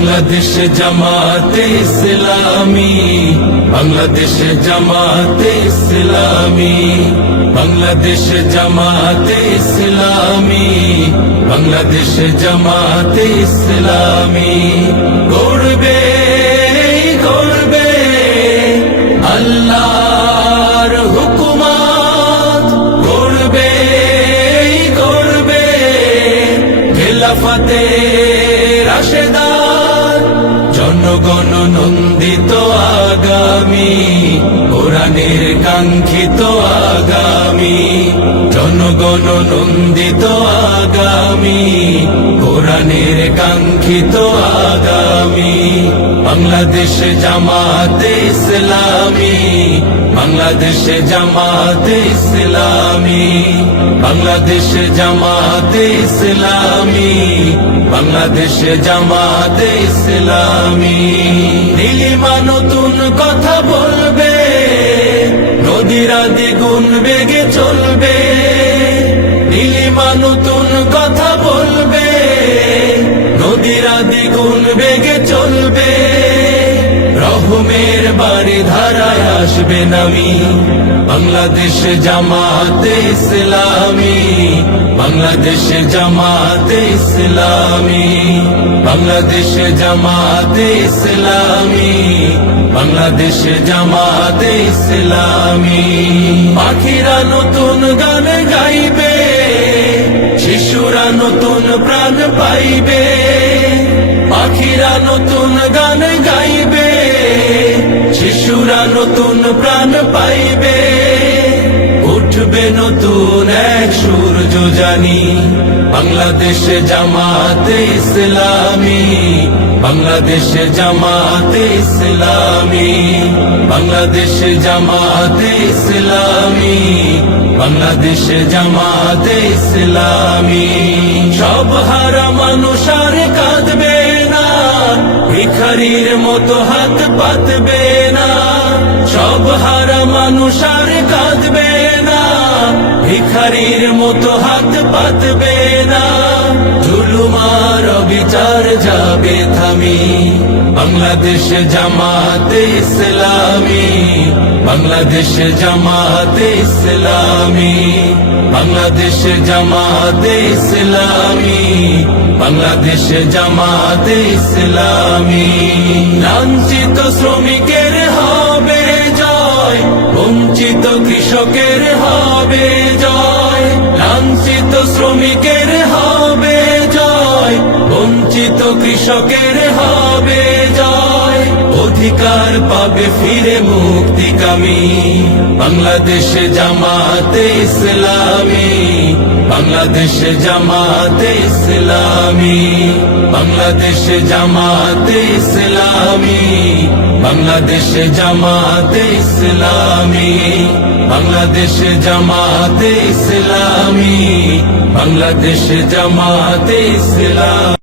বাংলাদেশ জামাতে ইসলামী, বাংলাদেশ জামাতে ইসলামী, বাংলাদেশ জামাতে ইসলামী, বাংলাদেশ জামাতে ইসলামী। গড়বে গড়বে আল্লাহর হুকুমত, গড়বে গড়বে খেলাফতে রাশেদার, জনগণ নন্দিত আগামী, কোরআনের কাঙ্ক্ষিত আগামী, জনগণ নন্দিত আগামী, কোরআনের কাঙ্ক্ষিত আগামী। বাংলাদেশ জামাতে ইসলামী, বাংলাদেশ জামাতে ইসলামী, বাংলাদেশ জামাতে ইসলামী, বাংলাদেশ জামাতে ইসলামী। নীলিমা নতুন কথা বলবে, নদীরা দ্বিগুণ বেগে চলবে। নীলিমা নতুন কথা বলবে, নদীরা দ্বিগুণ বেগে চলবে। রহমের বাড়ি ধারায় আসবে নামি, বাংলাদেশ জামাতে ইসলামী, বাংলাদেশ জামাতে ইসলামী, বাংলাদেশ জামাতে ইসলামী, বাংলাদেশ জামাতে ইসলামী। পাখিরা নতুন গান গাইবে, শিশুরা নতুন প্রাণ পাইবে। পাখিরা নতুন গান গাইবে, শিশুরা নতুন প্রাণ পাইবে। উঠবে নতুন এক সূর্য জানি, বাংলাদেশ জামাতে ইসলামী, বাংলাদেশ জামাতে ইসলামী, বাংলাদেশ জামাতে ইসলামী, বাংলাদেশ জামাতে ইসলামী। সব হারা মানুষ আর কাঁদবে না, ভিখারির মতো হাত পাতবে না। সব হারা মানুষ আর কাঁদবে না, ভিখারির মতো হাত পাতবে না। জুলুমার বিচার যাবে থামি, বাংলাদেশ জামাতে ইসলামী, বাংলাদেশ জামাতে ইসলামী, বাংলাদেশ জামাতে ইসলামী, বাংলাদেশ জামাতে ইসলামী। লাঞ্ছিত শ্রমিকের হবে জয়, বঞ্চিত কৃষকের হবে জয়। লাঞ্ছিত শ্রমিকের হবে জয়, বঞ্চিত কৃষকের হবে জয়। অধিকার পাবে ফিরে মুক্তিকামী, বাংলাদেশ জামাতে ইসলামী, বাংলাদেশ জামাতে ইসলামী, বাংলাদেশ জামাতে ইসলামী, বাংলাদেশ জামাতে ইসলামী, বাংলাদেশ জামাতে ইসলামী, বাংলাদেশ জামাতে ইসলামী।